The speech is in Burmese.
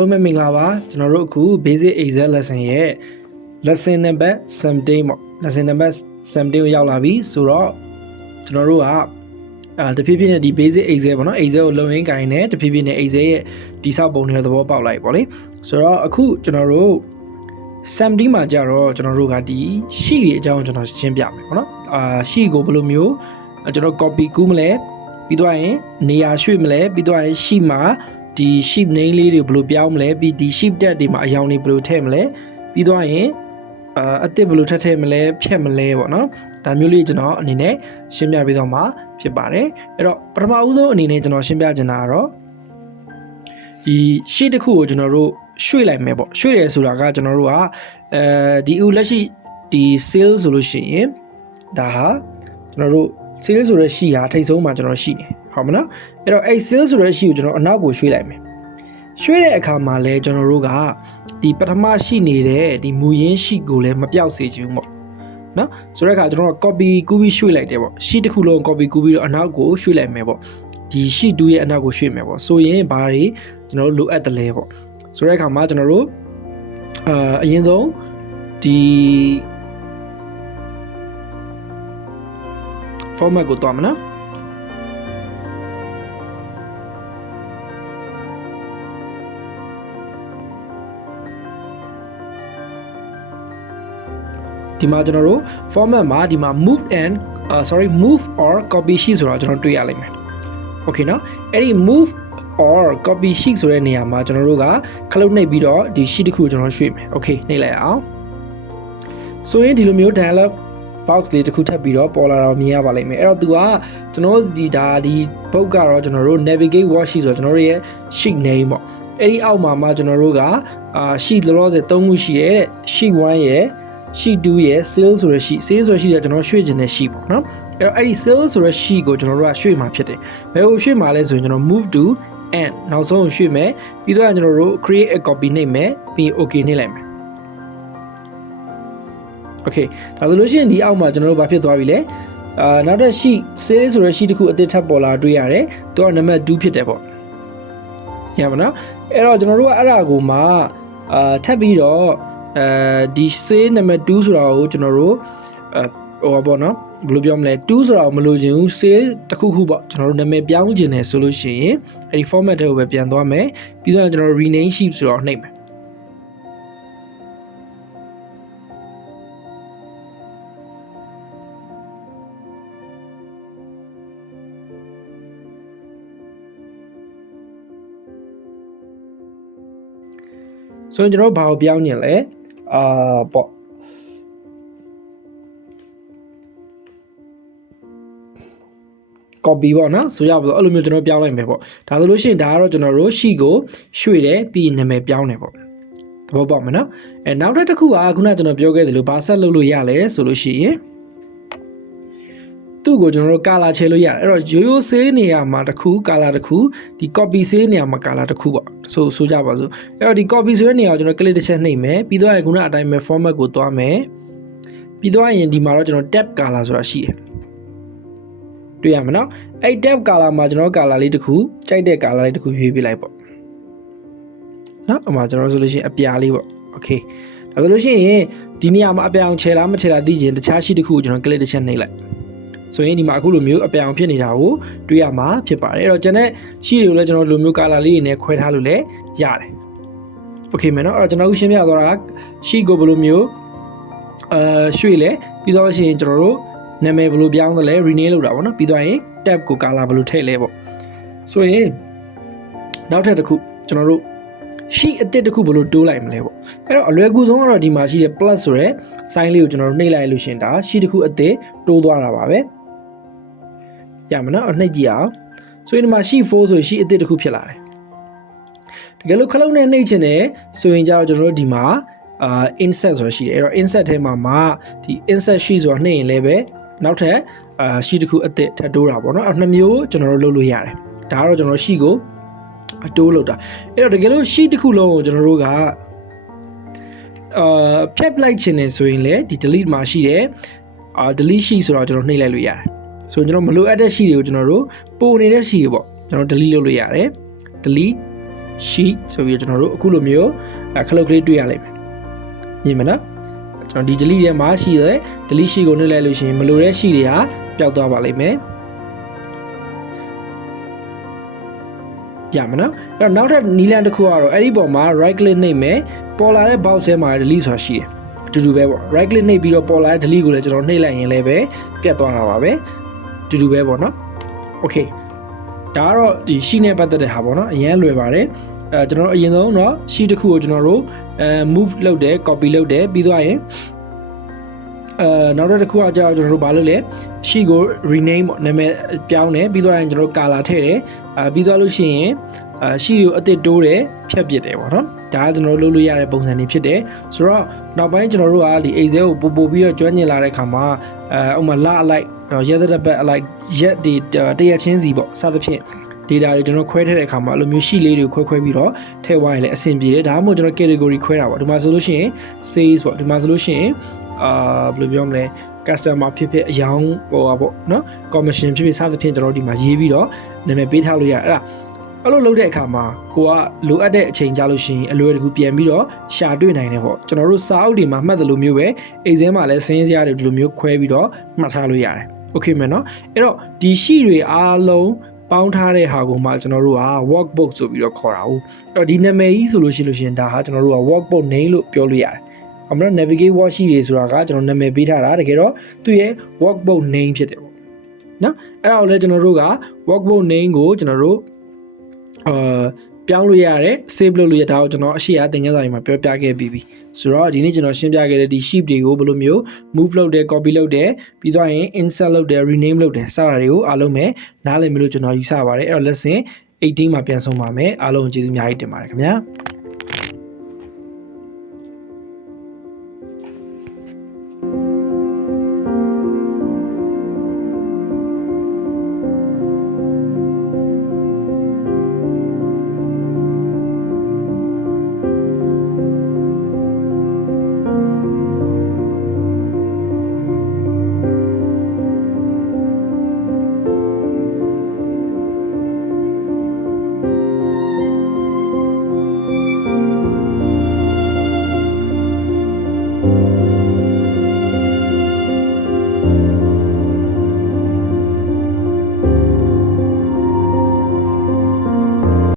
အားလုံးပဲမင်္ဂလာပါကျွန်တော်တို့အခု basic Excel lesson ရဲ့ lesson number 17ပေါ့ lesson number 17ကိုရောက်လာပြီဆိုတော့ကျွန်တော်တို့ကတဖြည်းဖြည်းနဲ့ဒီ basic Excel ပေါ့နော် Excel ကိုလုံရင်းကိုင်နေတဖြည်းဖြည်းနဲ့ Excel ရဲ့တိဆောက်ပုံတွေသဘောပေါက်လိုက်ပေါ့လေဆိုတော့အခုကျွန်တော်တို့17မှာကြတော့ကျွန်တော်တို့ကဒီ sheet တွေအကြောင်းကျွန်တော်ရှင်းပြမယ်ပေါ့နော်sheet ကိုဘယ်လိုမျိုးကျွန်တော် copy ကူးမလဲပြီးတော့ရင်နေရာရွှေ့မလဲပြီးတော့ရင် sheet မှာဒီ sheet name လေးတွေဘယ်လိုပြောင်းမလဲပြီးဒီ sheet tab တွေမှာအရောင်တွေဘယ်လိုထည့်မလဲပြီးတော့ရင်အသစ်ဘယ်လိုထည့်မလဲဖြတ်မလဲပေါ့နော်ဒါမျိုးလေးကျွန်တော်အနေနဲ့ရှင်းပြပေးတော့မှာဖြစ်ပါတယ်အဲ့တော့ပထမဦးဆုံးအနေနဲ့ကျွန်တော်ရှင်းပြချင်တာကတော့ဒီ sheet တစ်ခုကိုကျွန်တော်တို့ရွှေ့လိုက်မယ်ပေါ့ရွှေ့တယ်ဆိုတာကကျွန်တော်တို့ကဒီဦးလက်ရှိဒီ sales ဆိုလို့ရှိရင်ဒါဟာကျွန်တော်တို့ sales ဆိုတဲ့ sheet ဟာထိပ်ဆုံးမှာကျွန်တော်ရှိနေဟုတ်မနော်အဲ့တော့အဲ့ sales ဆိုတဲ့ sheet ကိုကျွန်တော်အနောက်ကိုရွှေ့လိုက်မယ်ရွှေ့တဲ့အခါမှာလဲကျွန်တော်တို့ကဒီပထမရှိနေတဲ့ဒီမူရင်း sheet ကိုလည်းမပြောက်စေချင်ဘူးပေါ့နော်ဆိုတဲ့အခါကျွန်တော်က copy ကူးပြီးရွှေ့လိုက်တယ်ပေါ့ sheet တစ်ခုလုံး copy ကူးပြီးတော့အနောက်ကိုရွှေ့လိုက်မယ်ပေါ့ဒီ sheet 2ရဲ့အနောက်ကိုရွှေ့မယ်ပေါ့ဆိုရင်ဘာတွေကျွန်တော်တို့လိုအပ်တယ်လဲပေါ့ဆိုတဲ့အခါမှာကျွန်တော်တို့အရင်ဆုံးဒီ format ကိုတွားမနော်ဒီမှာကျွန်တော်တို့ format မှာဒီမှာ move or copy sheet ဆိုတာကျွန်တော်တွေ့ရလိမ့်မယ် okay เนาะအဲ့ဒီ move or copy sheet ဆိုတဲ့နေရာမှာကျွန်တော်တို့ကခလုတ်နှိပ်ပြီးတော့ဒီ sheet တစ်ခုကျွန်တော်ရွှေ့မယ် okay နှိပ်လိုက်အောင်ဆိုရင်ဒီလိုမျိုး dialog box လေးတစ်ခုထပ်ပြီးတော့ပေါ်လာတော့မြင်ရပါလိမ့်မယ်အဲ့တော့သူကကျွန်တော်ဒီ book ကတော့ကျွန်တော်တို့ navigate worksheet ဆိုတော့ကျွန်တော်တို့ရဲ့ sheet name ပေါ့အဲ့ဒီအောက်မှာကျွန်တော်တို့ကsheet လောလောဆယ်3ခုရှိတယ်တဲ့ sheet 1ရဲ့sheet 2ရဲ့ sales ဆိုတဲ့ sheet ဆိုတဲ့ sheet ကကျွန်တော်ရွှေ့ခြင်းတဲ့ sheet ပေါ့နော်အဲ့တော့အဲ့ဒီ sales ဆိုတဲ့ sheet ကိုကျွန်တော်တို့ကရွှေ့မှာဖြစ်တယ်ဘယ်ကိုရွှေ့မှာလဲဆိုရင်ကျွန်တော် move to and နောက်ဆုံးရွှေ့မယ်ပြီးတော့ကျွန်တော်တို့ create a copy နှိပ်မယ်ပြီး okay နှိပ်လိုက်မယ် okay ဒါဆိုလို့ရှိရင်ဒီအောက်မှာကျွန်တော်တို့ဘာဖြစ်သွားပြီလဲနောက်တဲ့ sheet sales ဆိုတဲ့ sheet တစ်ခုအသစ်ထပ်ပေါ်လာတွေ့ရတယ်သူကနံပါတ်2ဖြစ်တယ်ပေါ့ရပါနော်အဲ့တော့ကျွန်တော်တို့ကအဲ့ဒါကိုမှထပ်ပြီးတော့ဒီ sale နံပါတ်2ဆိုတာကိုကျွန်တော်တို့ဟိုပါပေါ့နော်ဘယ်လိုပြောမလဲ2ဆိုတာကိုမလိုချင်ဘူး sale တစ်ခုခုပေါ့ကျွန်တော်တို့နာမည်ပြောင်းချင်တယ်ဆိုလို့ရှိရင်အဲ့ဒီ format တွေကိုပဲပြန်သွားမယ်ပြီးတော့ကျွန်တော်တို့ rename sheet ဆိုတော့နှိပ်မယ်ဆိုရင်ကျွန်တော်ဘာကိုပြောင်းညင်လဲပေါ့copy ပေါ့နော်ဆိုရပါတော့အဲ့လိုမျိုးကျွန်တော်ပြောင်းလိုက်မယ်ပေါ့ဒါဆိုလို့ရှိရင်ဒါကတော့ကျွန်တော်တို့ sheet ကိုရွှေ့တယ်ပြီးနာမည်ပြောင်းတယ်ပေါ့သဘောပေါက်မနော်နောက်တစ်ခုကခုနကျွန်တော်ပြောခဲ့သလိုဘာဆက်လုပ်လို့ရလဲဆိုလို့ရှိရင်သူ့ကိုကျွန်တော်တို့ color ချဲလို့ရတယ်အဲ့တော့ရိုးရိုး sale နေရာမှာတစ်ခု color တစ်ခုဒီ copy sale နေရာမှာ color တစ်ခုပေါ့ဆိုကြပါစို့အဲ့တော့ဒီ copy ဆိုတဲ့နေရာကိုကျွန်တော် click တစ်ချက်နှိပ်မယ်ပြီးတော့ခုနအတိုင်းပဲ format ကိုသွားမယ်ပြီးတော့ရင်ဒီမှာတော့ကျွန်တော် tab color ဆိုတာရှိတယ်တွေ့ရမနော်အဲ့ tab color မှာကျွန်တော် color လေးတစ်ခုကြိုက်တဲ့ color လေးတစ်ခုရွေးပြလိုက်ပေါ့နော်အမှကျွန်တော်ဆိုလို့ရှိရင်အပြာလေးပေါ့ okay ဒါဆိုလို့ရှိရင်ဒီနေရာမှာအပြာအောင်ချဲလားမချဲလားသိချင်တခြား sheet တစ်ခုကိုကျွန်တော် click တစ်ချက်နှိပ်လိုက်ဆိုရင်ဒီမှာအခုလိုမျိုးအပြောင်ဖြစ်နေတာကိုတွေ့ရမှာဖြစ်ပါတယ်အဲ့တော့ကျွန်တော်ရှိတွေကိုလည်းကျွန်တော်လိုမျိုး color လေးတွေနဲ့ခွဲထားလို့လည်းရတယ် okay မယ်နော်အဲ့တော့ကျွန်တော်ရှင်းပြသွားတာရှိကိုဘယ်လိုမျိုးရွှေ့လဲပြီးတော့ရှင်ကျွန်တော်တို့နာမည်ဘယ်လိုပြောင်းသလဲ rename လုပ်တာပေါ့နော်ပြီးတော့ရင် tab ကို color ဘယ်လိုထည့်လဲပေါ့ဆိုရင်နောက်ထပ်တစ်ခုကျွန်တော်တို့ sheet အသစ်တစ်ခုဘယ်လိုတိုးလိုက်မလဲပေါ့အဲ့တော့အလွယ်ကူဆုံးကတော့ဒီမှာရှိတဲ့ plus ဆိုတဲ့ sign လေးကိုကျွန်တော်တို့နှိပ်လိုက်လို့ရှင်ဒါ sheet တစ်ခုအသစ်တိုးသွားတာပါပဲရမနော်နှိပ်ကြည့်အောင်ဆိုရင်ဒီမှာ sheet 4ဆိုရင် sheet အသစ်တစ်ခုဖြစ်လာတယ်တကယ်လို့ခလုံးနဲ့နှိပ်ချင်တယ်ဆိုရင်ကြတော့ကျွန်တော်တို့ဒီမှာinsert ဆိုတာရှိတယ်အဲ့တော့ insert ထဲမှာဒီ insert sheet ဆိုတာနှိပ်ရင်လည်းပဲနောက်ထပ်sheet တစ်ခုအသစ်ထပ်တိုးတာပေါ့နော်အဲ့နှစ်မျိုးကျွန်တော်တို့လုပ်လို့ရတယ်ဒါကတော့ကျွန်တော် sheet ကိုအတိုးလုပ်တာအဲ့တော့တကယ်လို့ sheet တစ်ခုလုံးကိုကျွန်တော်တို့ကဖြတ်လိုက်ချင်တယ်ဆိုရင်လည်းဒီ delete မှာရှိတယ်delete sheet ဆိုတော့ကျွန်တော်နှိပ်လိုက်လို့ရတယ်ဆိုရင်ကျွန်တော်မလိုအပ်တဲ့ sheet တွေကိုကျွန်တော်တို့ပို့နေတဲ့ sheet တွေပေါ့ကျွန်တော် delete လုပ်လို့ရတယ် delete sheet ဆိုပြီးကျွန်တော်တို့အခုလိုမျိုးခလုတ်ကလေးတွေ့ရလိမ့်မယ်မြင်မနော်ကျွန်တော်ဒီ delete ထဲမှာရှိတယ် delete sheet ကိုနှိပ်လိုက်လို့ရှိရင်မလိုတဲ့ sheet တွေဟာပျောက်သွားပါလိမ့်မယ်ပြမနော်အဲ့တော့နောက်ထပ်နီလန်တစ်ခုကတော့အဲ့ဒီပေါ်မှာ right click နှိပ်မယ်ပေါ်လာတဲ့ box ထဲမှာ delete ဆိုတာရှိတယ်အတူတူပဲပေါ့ right click နှိပ်ပြီးတော့ပေါ်လာတဲ့ delete ကိုလည်းကျွန်တော်နှိပ်လိုက်ရင်လည်းပဲပြတ်သွားတာပါပဲအတူတူပဲပေါ့နော် okay ဒါကတော့ဒီ sheet နဲ့ပတ်သက်တဲ့ဟာပေါ့နော်အရင်လွယ်ပါတယ်ကျွန်တော်တို့အရင်ဆုံးတော့ sheet တစ်ခုကိုကျွန်တော်တို့move လုပ်တယ် copy လုပ်တယ်ပြီးသွားရင်နောက်တစ်ခုကကြာကျွန်တော်တို့ဘာလုပ်လဲ sheet ကို rename ပေါ့နာမည်ပြောင်းတယ်ပြီးသွားရင်ကျွန်တော်တို့ color ထည့်တယ်ပြီးသွားလို့ရှိရင်sheet ကိုအသစ်တိုးတယ်ဖြတ်ပစ်တယ်ပေါ့နော်ဒါကကျွန်တော်တို့လုပ်လို့ရတဲ့ပုံစံတွေဖြစ်တယ်ဆိုတော့နောက်ပိုင်းကျွန်တော်တို့ကဒီ Excel ကိုပို့ပြီးတော့ကျွမ်းကျင်လာတဲ့ခါမှာဥပမာလအလိုက်ရက်သက်ပတ်အလိုက်ရက်ဒီတရက်ချင်းစီပေါ့စသဖြင့် data တွေကျွန်တော်ခွဲထည့်တဲ့အခါမှာအဲ့လိုမျိုး sheet လေးတွေကိုခွဲပြီးတော့ထည့်သွားရင်လည်းအဆင်ပြေတယ်ဒါမှမဟုတ်ကျွန်တော် category ခွဲတာပေါ့ဒီမှာဆိုလို့ရှိရင် sales ပေါ့ဒီမှာဆိုလို့ရှိရင်ဘယ်လိုပြောမလဲ customer ဖြစ်ဖြစ်အယောင်ဟိုပါပေါ့နော် commission ဖြစ်ဖြစ်စသဖြင့်ကျွန်တော်ဒီမှာရေးပြီးတော့နာမည်ပေးထားလို့ရအဲ့လိုလုပ်တဲ့အခါမှာကိုကလိုအပ်တဲ့အချိန်ကြာလို့ရှိရင်အလွယ်တကူပြန်ပြီးတော့ရှာတွေ့နိုင်တယ်ပေါ့ကျွန်တော်တို့စာအုပ်တွေမှာမှတ်တယ်လို့မျိုးပဲ Excel မှာလည်းစင်းစရာတွေဒီလိုမျိုးခွဲပြီးတော့မှတ်ထားလို့ရတယ် okay မယ်နော်အဲ့တော့ဒီ sheet တွေအားလုံးပေါင်းထားတဲ့ဟာကိုမှကျွန်တော်တို့က workbook ဆိုပြီးတော့ခေါ်တာဟုတ်အဲ့တော့ဒီနာမည်ကြီးဆိုလို့ရှိရင်ဒါဟာကျွန်တော်တို့က workbook name လို့ပြောလို့ရတယ်အမှန်တော့ navigate worksheet တွေဆိုတာကကျွန်တော်နာမည်ပေးထားတာတကယ်တော့သူ့ရဲ့ workbook name ဖြစ်တယ်ပေါ့နော်အဲ့ဒါကိုလည်းကျွန်တော်တို့က workbook name ကိုကျွန်တော်တို့ပြောင်းလို့ရတယ် save လုပ်လို့ရတာကိုကျွန်တော်အရှိအသင်ခန်းစာတွေမှာပြောပြခဲ့ပြီးပြီဆိုတော့ဒီနေ့ကျွန်တော်ရှင်းပြခဲ့တဲ့ဒီ sheet တွေကိုဘယ်လိုမျိုး move လုပ်တယ် copy လုပ်တယ်ပြီးသွားရင် insert လုပ်တယ် rename လုပ်တယ်စတာတွေကိုအားလုံးပဲနားလည်မယ်လို့ကျွန်တော်ယူဆပါတယ်အဲ့တော့ lesson 18မှာပြန်ဆုံးပါမယ်အားလုံးကျေးဇူးအများကြီးတင်ပါတယ်ခင်ဗျာ